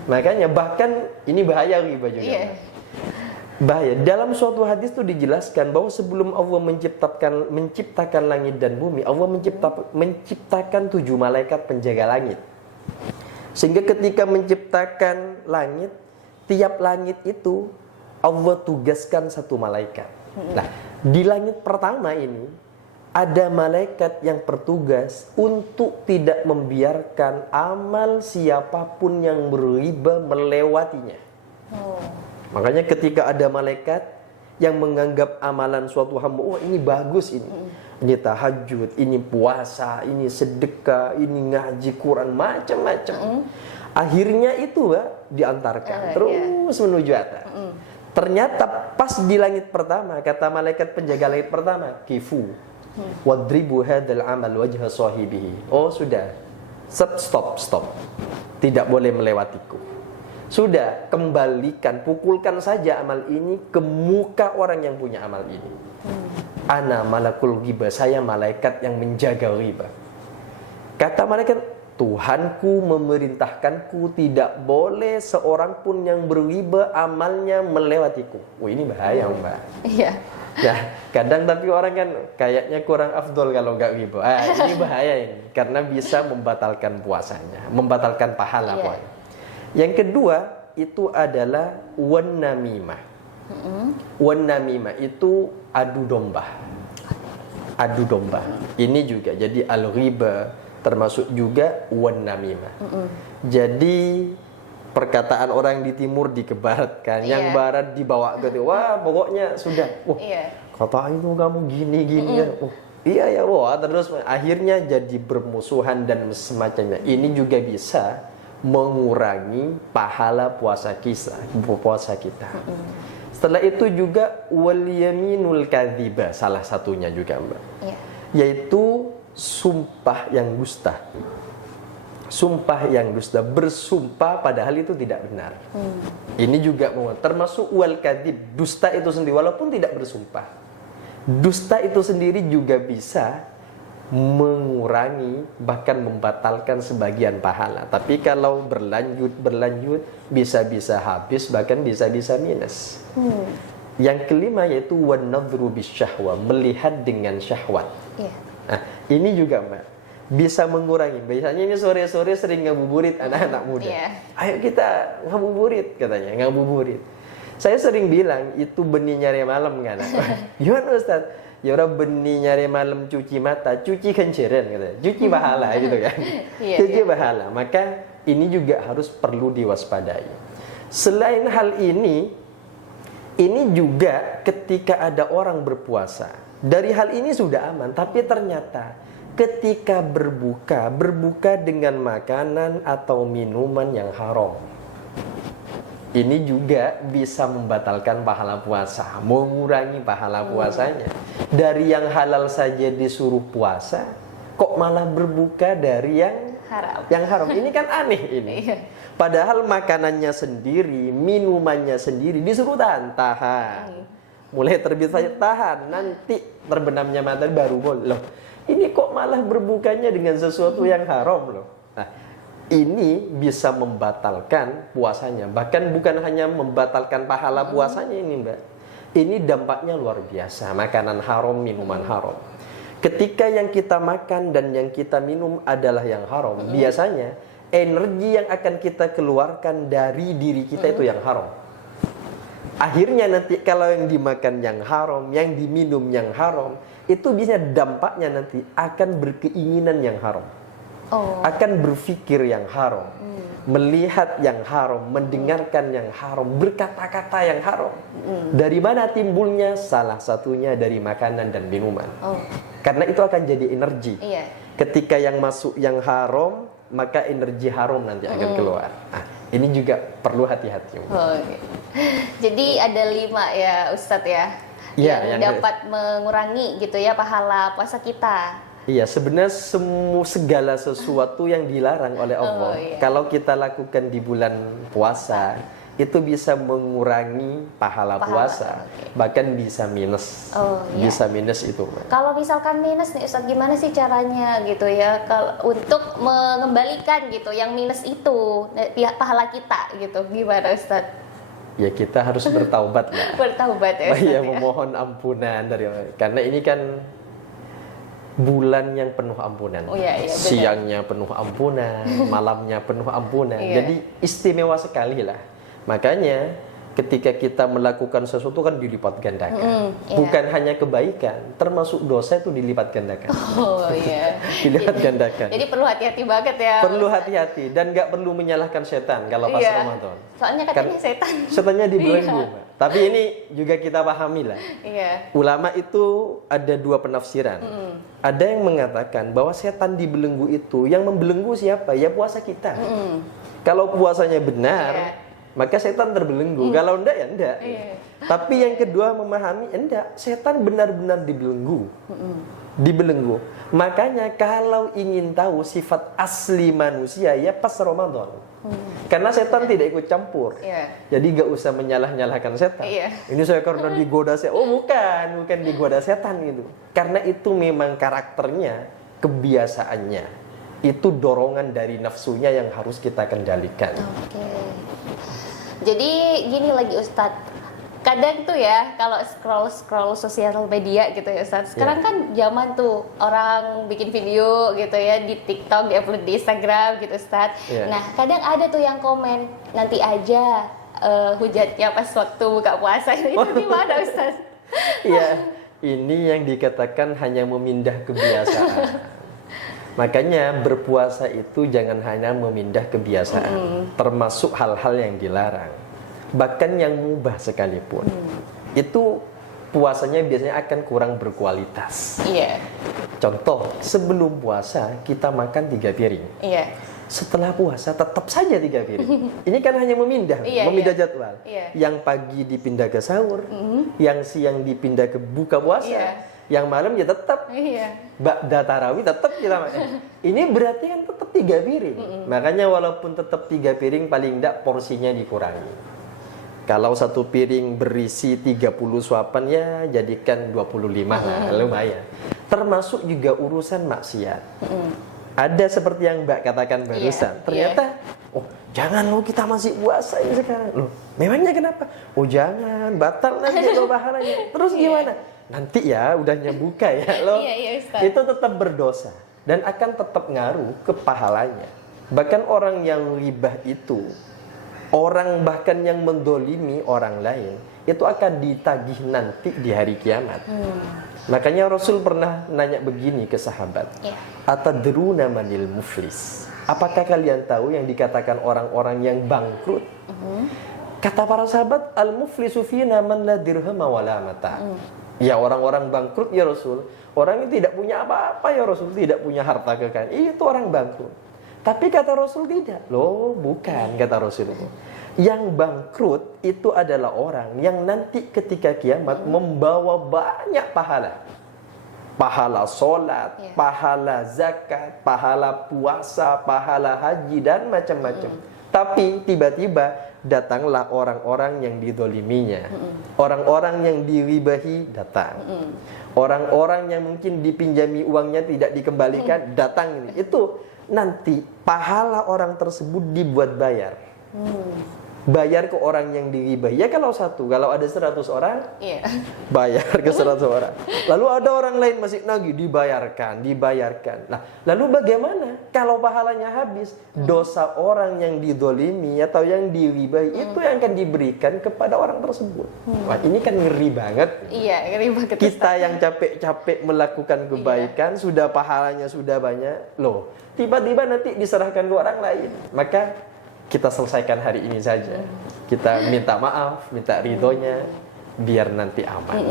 Makanya bahkan ini bahaya riba juga. Bahaya. Dalam suatu hadis itu dijelaskan bahwa sebelum Allah menciptakan langit dan bumi, Allah menciptakan 7 malaikat penjaga langit. Sehingga ketika menciptakan langit, tiap langit itu Allah tugaskan 1 malaikat. Nah, di langit pertama ini ada malaikat yang bertugas untuk tidak membiarkan amal siapapun yang beriba melewatinya. Makanya ketika ada malaikat yang menganggap amalan suatu hamba, ini bagus ini. Ini tahajud, ini puasa, ini sedekah, ini ngaji Quran, macam-macam. Akhirnya itu diantarkan terus menuju atas. Ternyata pas di langit pertama, kata malaikat penjaga langit pertama, kifu wadribu hadzal amal wajha sahibihi. Oh sudah, stop. Tidak boleh melewatiku. Sudah, kembalikan, pukulkan saja amal ini ke muka orang yang punya amal ini. Ana malakul ghibah, saya malaikat yang menjaga ghibah. Kata malaikat, Tuhanku memerintahkanku tidak boleh seorang pun yang berriba amalnya melewatiku. Ini bahaya, Mbak. Iya. Ya, kadang tapi orang kan kayaknya kurang afdol kalau nggak riba. Ini bahaya ini, karena bisa membatalkan puasanya, membatalkan pahala puasa. Yang kedua itu adalah wan namimah. Wan namimah itu adu domba. Adu domba. Ini juga jadi al-riba, termasuk juga wan namimah. Jadi perkataan orang di timur dikebaratkan, yang barat dibawa ke wah pokoknya sudah. Kata itu kamu gini-gini ya. Iya ya, wah terus akhirnya jadi bermusuhan dan semacamnya. Ini juga bisa mengurangi pahala puasa kita. Setelah itu juga wal yaminul kadzibah, salah satunya juga, Mbak. Yaitu sumpah yang dusta. Sumpah yang dusta, bersumpah padahal itu tidak benar. Ini juga termasuk wal kadzib, dusta itu sendiri walaupun tidak bersumpah. Dusta itu sendiri juga bisa mengurangi, bahkan membatalkan sebagian pahala. Tapi kalau berlanjut bisa-bisa habis, bahkan bisa-bisa minus. Yang kelima yaitu wan nadhru bisyahwa, melihat dengan syahwat. Nah, ini juga Mbak bisa mengurangi. Biasanya ini sore-sore sering ngabuburit anak-anak muda. Iya. Ayo kita ngabuburit katanya, ngabuburit. Saya sering bilang itu benih nyari malam kan. Gimana Ustaz? Ya orang benih nyari malam cuci mata, cuci kenceren katanya. Cuci pahala gitu kan. Iya, Cuci pahala. Maka ini juga harus perlu diwaspadai. Selain hal ini juga ketika ada orang berpuasa, dari hal ini sudah aman, tapi ternyata ketika berbuka dengan makanan atau minuman yang haram. Ini juga bisa membatalkan pahala puasa, mengurangi pahala puasanya. Dari yang halal saja disuruh puasa, kok malah berbuka dari yang haram. Ini kan aneh ini. Padahal makanannya sendiri, minumannya sendiri disuruh tahan. Mulai terbit fajar tahan, nanti terbenamnya matahari baru boleh. Loh, ini kok malah berbukanya dengan sesuatu yang haram loh. Nah, ini bisa membatalkan puasanya. Bahkan bukan hanya membatalkan pahala puasanya ini Mbak. Ini dampaknya luar biasa. Makanan haram, minuman haram. Ketika yang kita makan dan yang kita minum adalah yang haram, biasanya energi yang akan kita keluarkan dari diri kita itu yang haram. Akhirnya nanti kalau yang dimakan yang haram, yang diminum yang haram, itu bisa dampaknya nanti akan berkeinginan yang haram. Akan berpikir yang haram, melihat yang haram, mendengarkan yang haram, berkata-kata yang haram. Dari mana timbulnya? Salah satunya dari makanan dan minuman. Karena itu akan jadi energi. Ketika yang masuk yang haram, maka energi haram nanti akan keluar. Nah, ini juga perlu hati-hati. Jadi ada 5 ya Ustadz ya, yang dapat mengurangi gitu ya pahala puasa kita. Iya, sebenarnya segala sesuatu yang dilarang oleh Allah, kalau kita lakukan di bulan puasa, itu bisa mengurangi pahala puasa, bahkan bisa minus. Bisa minus itu. Kalau misalkan minus nih Ustadz, gimana sih caranya gitu ya untuk mengembalikan gitu yang minus itu pahala kita gitu, gimana Ustadz? Ya kita harus bertaubat lah. Bertaubat ya Ustadz, ya, memohon ampunan dari Allah. Karena ini kan bulan yang penuh ampunan. Siangnya penuh ampunan, malamnya penuh ampunan. Jadi istimewa sekali lah. Makanya ketika kita melakukan sesuatu kan dilipat gandakan. Bukan hanya kebaikan, termasuk dosa itu dilipat gandakan. Dilipat gandakan. Jadi perlu hati-hati banget ya. Perlu hati-hati dan nggak perlu menyalahkan setan kalau pas Ramadan. Soalnya katanya setannya dibelenggu. Tapi ini juga kita pahami lah. Ulama itu ada 2 penafsiran. Ada yang mengatakan bahwa setan dibelenggu itu, yang membelenggu siapa? Ya puasa kita. Kalau puasanya benar, maka setan terbelenggu. Kalau enggak ya enggak. Tapi yang kedua memahami enggak, setan benar-benar dibelenggu. Dibelenggu. Makanya kalau ingin tahu sifat asli manusia ya pas Ramadan. Karena setan tidak ikut campur. Jadi gak usah menyalah-nyalahkan setan. Ini saya karena digoda setan. Bukan digoda setan itu. Karena itu memang karakternya, kebiasaannya. Itu dorongan dari nafsunya yang harus kita kendalikan. Jadi gini lagi Ustadz, kadang tuh ya kalau scroll sosial media gitu ya Ustadz, sekarang kan zaman tuh orang bikin video gitu ya di TikTok, diupload di Instagram gitu Ustadz. Nah kadang ada tuh yang komen, nanti aja hujatnya pas waktu buka puasa. Itu gimana Ustadz? Ini yang dikatakan hanya memindah kebiasaan. Makanya berpuasa itu jangan hanya memindah kebiasaan, termasuk hal-hal yang dilarang, bahkan yang mubah sekalipun. Itu puasanya biasanya akan kurang berkualitas. Contoh, sebelum puasa kita makan 3 piring. Setelah puasa tetap saja 3 piring. Ini kan hanya memindah jadwal. Yang pagi dipindah ke sahur, yang siang dipindah ke buka puasa. Yang malam ya tetap ba'da tarawih tetap kita makan. Ini berarti kan tetap 3 piring. Makanya walaupun tetap 3 piring, paling tidak porsinya dikurangi. Kalau 1 piring berisi 30 suapan ya jadikan 25 lah, lumayan. Termasuk juga urusan maksiat. Ada seperti yang Mbak katakan barusan. Ternyata jangan lo kita masih puasa ini sekarang. Loh, memangnya kenapa? Jangan, batal nanti kalau pahalanya. Terus gimana? nanti ya udahnya buka ya lo, Iya, Ustaz. itu tetap berdosa dan akan tetap ngaruh ke pahalanya. Bahkan orang yang ribah itu, orang bahkan yang mendolimi orang lain, itu akan ditagih nanti di hari kiamat. Makanya Rasul pernah nanya begini ke sahabat, atadruna manil muflis? Apakah kalian tahu yang dikatakan orang-orang yang bangkrut? Kata para sahabat, al-muflisu fina man la dirhama wala mata. Ya, orang-orang bangkrut ya Rasul, orang yang tidak punya apa-apa ya Rasul, tidak punya harta kekayaan, itu orang bangkrut. Tapi kata Rasul tidak. Loh, bukan, kata Rasul. Yang bangkrut itu adalah orang yang nanti ketika kiamat membawa banyak pahala. Pahala sholat, pahala zakat, pahala puasa, pahala haji, dan macam-macam. Tapi tiba-tiba datanglah orang-orang yang didoliminya. Orang-orang yang diribahi datang. Orang-orang yang mungkin dipinjami uangnya tidak dikembalikan datang. Itu nanti pahala orang tersebut dibuat bayar. Bayar ke orang yang diribahi. Ya kalau kalau ada 100 orang, bayar ke 100 orang. Lalu ada orang lain masih nagih, dibayarkan. Nah, lalu bagaimana kalau pahalanya habis? Dosa orang yang didolimi atau yang diribahi itu yang akan diberikan kepada orang tersebut. Wah, ini kan ngeri banget. Iya, ngeri banget. Kita yang capek-capek melakukan kebaikan, sudah pahalanya sudah banyak, loh, tiba-tiba nanti diserahkan ke orang lain. Maka kita selesaikan hari ini saja. Kita minta maaf, minta ridhonya, biar nanti aman.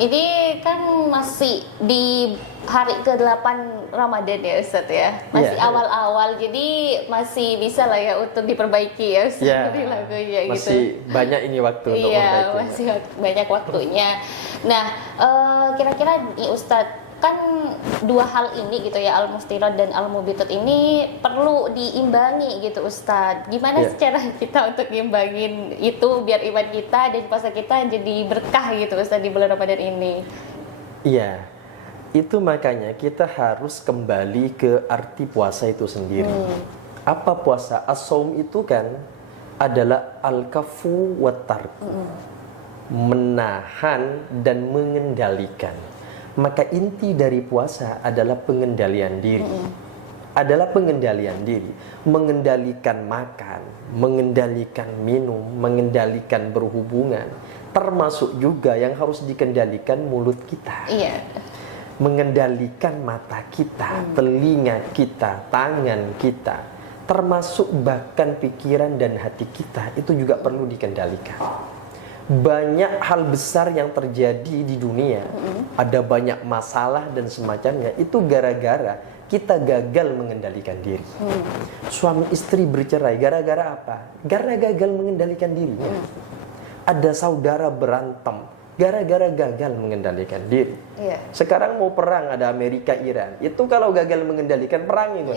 Ini kan masih di hari ke-8 Ramadan ya Ustaz ya. Masih awal-awal, jadi masih bisa lah ya untuk diperbaiki ya Ustaz. Lagunya, masih gitu. Banyak ini waktu untuk memperbaiki. Masih banyak waktunya. Nah, kira-kira nih Ustaz, kan dua hal ini gitu ya, al-mustirat dan al-mubitat ini perlu diimbangi gitu Ustadz. Gimana cara kita untuk ngimbangin itu biar iman kita dan puasa kita jadi berkah gitu Ustadz di bulan Ramadan ini? Iya, itu makanya kita harus kembali ke arti puasa itu sendiri. Apa puasa? As-saum itu kan adalah al-kafu wa tarku, menahan dan mengendalikan. Maka inti dari puasa adalah pengendalian diri. Adalah pengendalian diri. Mengendalikan makan, mengendalikan minum, mengendalikan berhubungan. Termasuk juga yang harus dikendalikan mulut kita. Mengendalikan mata kita, telinga kita, tangan kita. Termasuk bahkan pikiran dan hati kita. Itu juga perlu dikendalikan. Banyak hal besar yang terjadi di dunia, ada banyak masalah dan semacamnya, itu gara-gara kita gagal mengendalikan diri. Suami istri bercerai gara-gara apa? Karena gagal mengendalikan dirinya. Ada saudara berantem gara-gara gagal mengendalikan diri. Sekarang mau perang, ada Amerika Iran, itu kalau gagal mengendalikan perang itu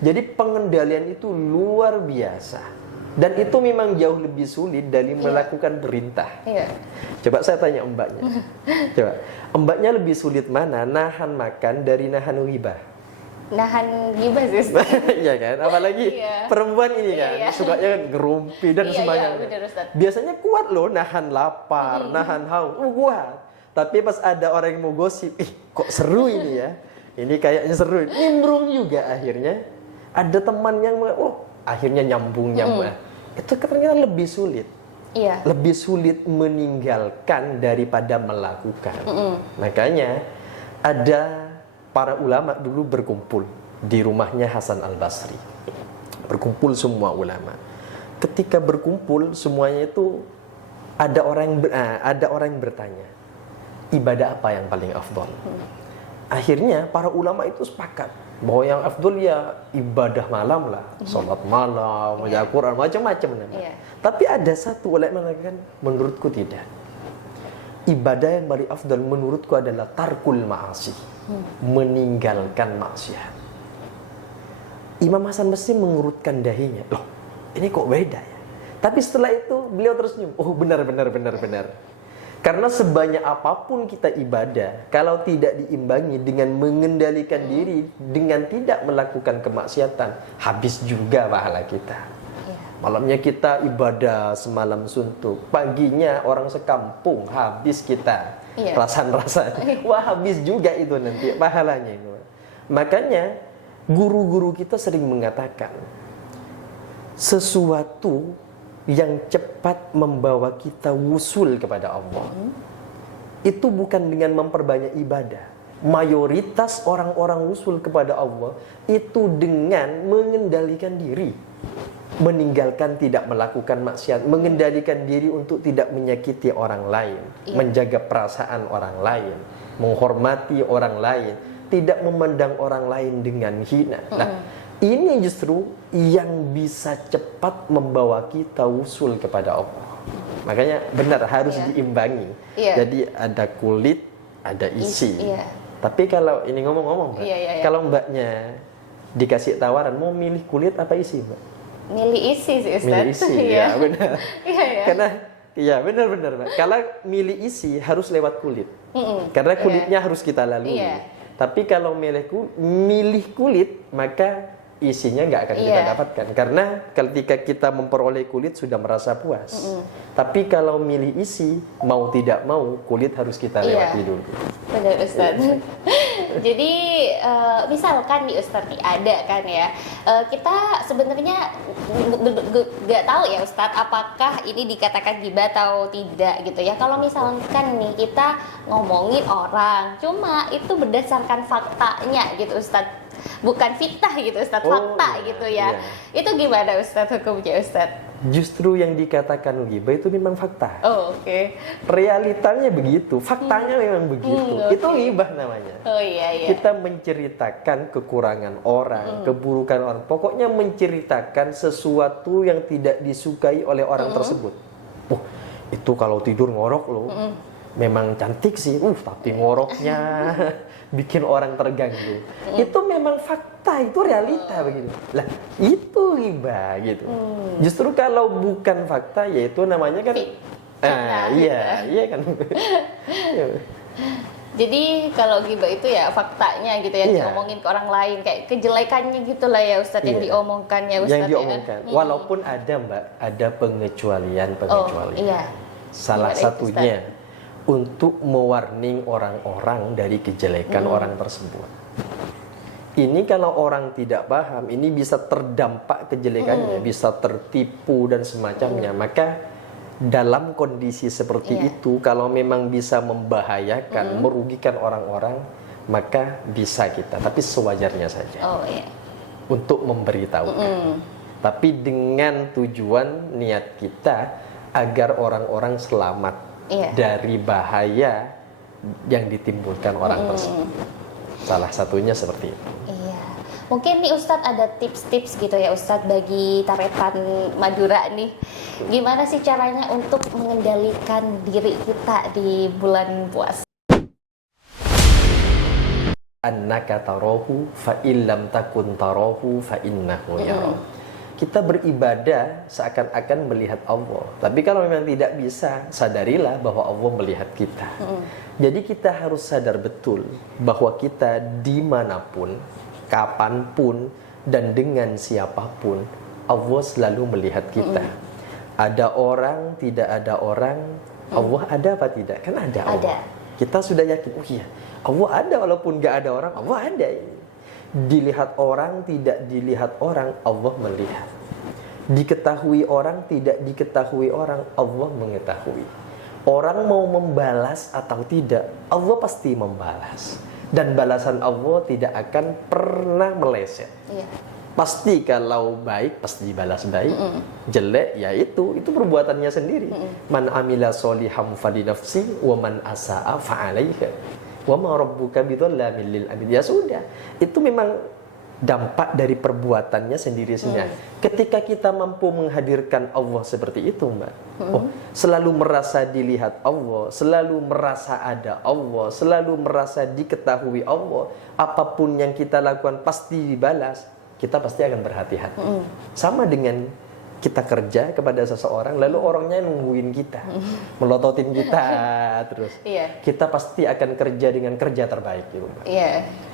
Jadi pengendalian itu luar biasa. Dan itu memang jauh lebih sulit dari melakukan perintah. Coba saya tanya mbaknya. Coba, mbaknya lebih sulit mana? Nahan makan dari nahan ghibah? Nahan ghibah sih. Iya kan? Apalagi perempuan ini kan, sukanya ngerumpi dan sebagainya. Biasanya kuat loh nahan lapar, nahan haus. Kuat. Tapi pas ada orang yang mau gosip, kok seru ini ya. Ini kayaknya seru. Nimbrung juga akhirnya. Ada teman yang akhirnya nyambung. Itu ternyata lebih sulit. Lebih sulit meninggalkan daripada melakukan. Makanya ada para ulama dulu berkumpul di rumahnya Hasan Al-Basri. Berkumpul semua ulama. Ketika berkumpul semuanya itu ada orang yang bertanya, ibadah apa yang paling afdal? Akhirnya para ulama itu sepakat bahwa yang afdol ya ibadah malam lah, sholat malam, baca Quran, macam-macam. Tapi ada satu ulama mengatakan, menurutku tidak. Ibadah yang paling afdol menurutku adalah tarkul ma'asi, meninggalkan maksiat. Imam Hasan Basri mengurutkan dahinya, loh ini kok beda ya? Tapi setelah itu beliau terus senyum, oh benar. Karena sebanyak apapun kita ibadah, kalau tidak diimbangi dengan mengendalikan diri, dengan tidak melakukan kemaksiatan, habis juga pahala kita. Malamnya kita ibadah semalam suntuk, paginya orang sekampung habis kita rasan-rasan. Wah, habis juga itu nanti pahalanya itu. Makanya guru-guru kita sering mengatakan sesuatu yang cepat membawa kita wusul kepada Allah itu bukan dengan memperbanyak ibadah. Mayoritas orang-orang wusul kepada Allah itu dengan mengendalikan diri, meninggalkan tidak melakukan maksiat, mengendalikan diri untuk tidak menyakiti orang lain, menjaga perasaan orang lain, menghormati orang lain, tidak memandang orang lain dengan hina. Nah, ini justru yang bisa cepat membawa kita wusul kepada Allah. Makanya benar harus diimbangi. Jadi ada kulit, ada isi. Tapi kalau ini ngomong-ngomong, Mbak, kalau Mbaknya dikasih tawaran mau milih kulit apa isi, Mbak? Milih isi sih, Ustaz. Milih isi, ya benar. Karena benar-benar, Mbak. Kalau milih isi harus lewat kulit. Karena kulitnya harus kita lalui. Tapi kalau milih kulit, maka isinya nggak akan kita dapatkan. Karena ketika kita memperoleh kulit sudah merasa puas. Tapi kalau milih isi, mau tidak mau, kulit harus kita lewati dulu. Benar, Ustaz. Jadi misalkan nih Ustaz nih ada kan ya, kita sebenarnya nggak tahu ya Ustaz apakah ini dikatakan ghibah atau tidak gitu ya. Kalau misalkan nih kita ngomongin orang, cuma itu berdasarkan faktanya gitu Ustaz, bukan fitnah gitu Ustaz, fakta gitu ya. Itu gimana Ustaz hukumnya Ustaz? Justru yang dikatakan ghibah itu memang fakta. Oke. Realitanya begitu, faktanya memang begitu. Itu ghibah namanya. Kita menceritakan kekurangan orang, keburukan orang. Pokoknya menceritakan sesuatu yang tidak disukai oleh orang tersebut. Itu kalau tidur ngorok loh. Memang cantik sih, tapi ngoroknya bikin orang terganggu. Itu memang fakta, itu realita begitu. Lah, itu ghibah gitu. Justru kalau bukan fakta, yaitu namanya kan iya kan. Jadi kalau ghibah itu ya faktanya gitu ya, diomongin ke orang lain, kayak kejelekannya gitulah ya Ustadz yang diomongkan ya Ustadz. Yang diomongkan. Walaupun ada Mbak, ada pengecualian. Salah satunya untuk mewarning orang-orang dari kejelekan orang tersebut. Ini kalau orang tidak paham, ini bisa terdampak kejelekannya, bisa tertipu dan semacamnya. Maka dalam kondisi seperti itu, kalau memang bisa membahayakan, merugikan orang-orang, maka bisa kita, tapi sewajarnya saja untuk memberitahukan. Tapi dengan tujuan niat kita agar orang-orang selamat dari bahaya yang ditimbulkan orang tersebut. Salah satunya seperti itu. Mungkin nih Ustadz ada tips-tips gitu ya Ustadz bagi Taretan Madura nih. Gimana sih caranya untuk mengendalikan diri kita di bulan puasa? Annaka tarahu fa illam takun tarahu fa innahu yara. Kita beribadah seakan-akan melihat Allah. Tapi kalau memang tidak bisa, sadarilah bahwa Allah melihat kita. Jadi kita harus sadar betul bahwa kita dimanapun, kapanpun, dan dengan siapapun, Allah selalu melihat kita. Ada orang, tidak ada orang, Allah ada apa tidak? Kan ada Allah. Kita sudah yakin, Allah ada walaupun gak ada orang, Allah ada. Dilihat orang, tidak dilihat orang, Allah melihat. Diketahui orang, tidak diketahui orang, Allah mengetahui. Orang mau membalas atau tidak, Allah pasti membalas. Dan balasan Allah tidak akan pernah meleset. Pasti kalau baik, pasti dibalas baik. Jelek, ya itu perbuatannya sendiri. Man amila soliham falinafsi, wa man asa'a fa'alaiha. Wa ma rabbuka bidzallamin lil abid. Ya sudah, itu memang dampak dari perbuatannya sendiri-sendiri. Ketika kita mampu menghadirkan Allah seperti itu, Mbak, selalu merasa dilihat Allah, selalu merasa ada Allah, selalu merasa diketahui Allah, apapun yang kita lakukan pasti dibalas, kita pasti akan berhati-hati. Sama dengan kita kerja kepada seseorang, lalu orangnya nungguin kita, melototin kita terus. Kita pasti akan kerja dengan kerja terbaik, gitu, Mbak.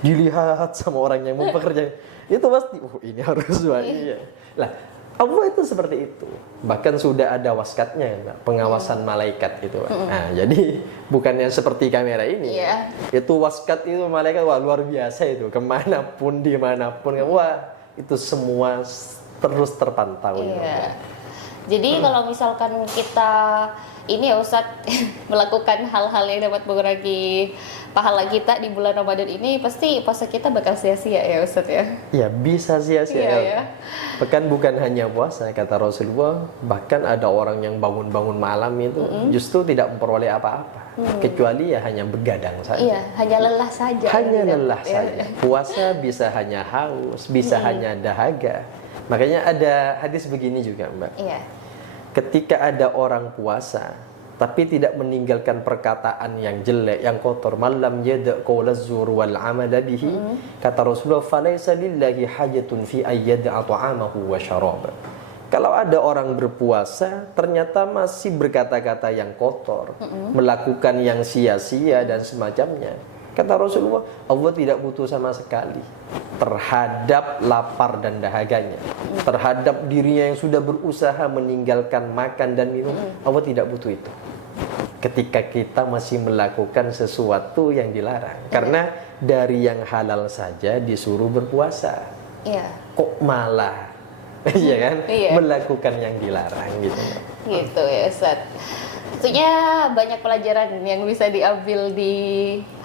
Dilihat sama orang yang mau bekerja, itu pasti, ini harus baik. Lah, Allah itu seperti itu. Bahkan sudah ada waskatnya, Mbak, pengawasan malaikat itu. Nah, jadi bukannya seperti kamera ini. Iya. Itu waskat itu malaikat, wah luar biasa itu. Kemanapun, dimanapun, wah itu semua terus terpantau. Iya. Jadi kalau misalkan kita ini ya Ustadz melakukan hal-hal yang dapat mengurangi pahala kita di bulan Ramadan ini, pasti puasa kita bakal sia-sia ya Ustadz ya. Ya bisa sia-sia. Iya, ya. Bahkan bukan hanya puasa, kata Rasulullah, bahkan ada orang yang bangun-bangun malam itu justru tidak memperoleh apa-apa, kecuali ya hanya begadang saja. Iya, hanya lelah saja. Hanya Tidak, lelah ya. saja. Puasa bisa hanya haus, bisa hanya dahaga. Makanya ada hadis begini juga, Mbak. Iya. Ketika ada orang puasa tapi tidak meninggalkan perkataan yang jelek, yang kotor, malam yada qaula zur wal amala bihi, kata Rasulullah, falaisa lillahi hajatun fi ayyad'a ta'amahu wa syaraba. Kalau ada orang berpuasa ternyata masih berkata-kata yang kotor, melakukan yang sia-sia dan semacamnya, kata Rasulullah, Allah tidak butuh sama sekali terhadap lapar dan dahaganya, terhadap dirinya yang sudah berusaha meninggalkan makan dan minum. Allah tidak butuh itu ketika kita masih melakukan sesuatu yang dilarang. Karena dari yang halal saja disuruh berpuasa, Iya. kok malah iya kan, Iya. melakukan yang dilarang gitu. Gitu ya Ustadz. Tentunya banyak pelajaran yang bisa diambil di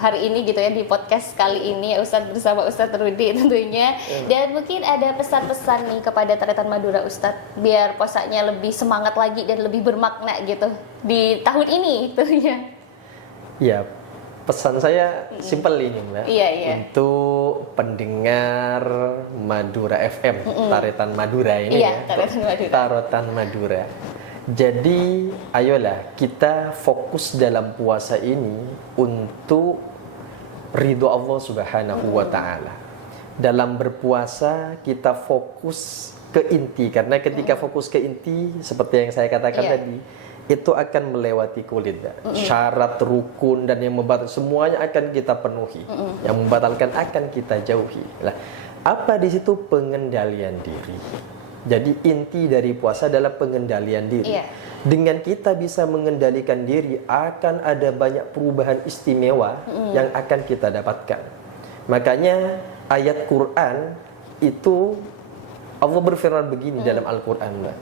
hari ini gitu ya, di podcast kali ini ya Ustadz, bersama Ustadz Rudi tentunya. Dan mungkin ada pesan-pesan nih kepada Taretan Madura Ustadz, biar puasanya lebih semangat lagi dan lebih bermakna gitu di tahun ini tentunya. Ya, pesan saya simpel ini Mbak. Iya, iya. Untuk pendengar Madura FM, Taretan Madura ini Iya, ya. Taretan Madura. Taretan Madura. Jadi, ayolah kita fokus dalam puasa ini untuk ridho Allah Subhanahu wa taala. Dalam berpuasa kita fokus ke inti, karena ketika fokus ke inti seperti yang saya katakan Iya. tadi, itu akan melewati kulit. Syarat, rukun dan yang membatalkan semuanya akan kita penuhi. Yang membatalkan akan kita jauhi. Lah, apa di situ? Pengendalian diri. Jadi inti dari puasa adalah pengendalian diri. Iya. Dengan kita bisa mengendalikan diri, akan ada banyak perubahan istimewa yang akan kita dapatkan. Makanya ayat Quran itu Allah berfirman begini dalam Al-Quran, Mbak.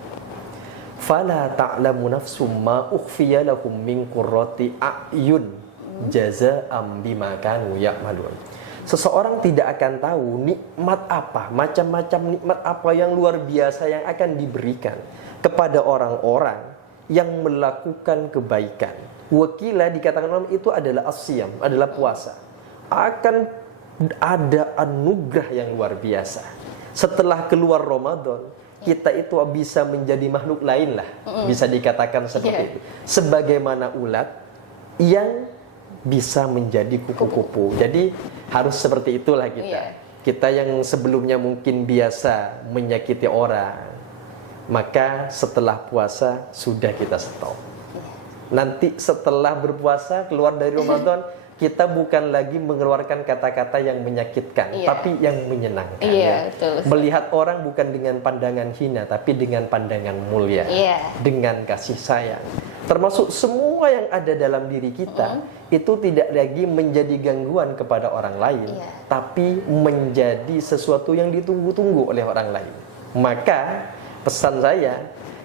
Fala ta'lamu nafsum ma ukhfiya lahum min qurrati a'yun jazaa'an bima kanu ya'malun. Seseorang tidak akan tahu nikmat apa, macam-macam nikmat apa yang luar biasa yang akan diberikan kepada orang-orang yang melakukan kebaikan. Wakila dikatakan ulama itu adalah asyam, adalah puasa. Akan ada anugerah yang luar biasa. Setelah keluar Ramadan, kita itu bisa menjadi makhluk lain lah, bisa dikatakan seperti itu. Sebagaimana ulat yang bisa menjadi kupu-kupu. Jadi harus seperti itulah kita. Iya. Kita yang sebelumnya mungkin biasa menyakiti orang, maka setelah puasa sudah kita stop. Nanti setelah berpuasa keluar dari Ramadan, kita bukan lagi mengeluarkan kata-kata yang menyakitkan, Iya. tapi yang menyenangkan. Iya, betul. Melihat orang bukan dengan pandangan hina, tapi dengan pandangan mulia, Iya. dengan kasih sayang. Termasuk semua yang ada dalam diri kita itu tidak lagi menjadi gangguan kepada orang lain, Iya. tapi menjadi sesuatu yang ditunggu-tunggu oleh orang lain. Maka pesan saya,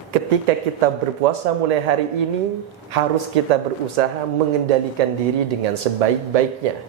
ketika kita berpuasa mulai hari ini, harus kita berusaha mengendalikan diri dengan sebaik-baiknya.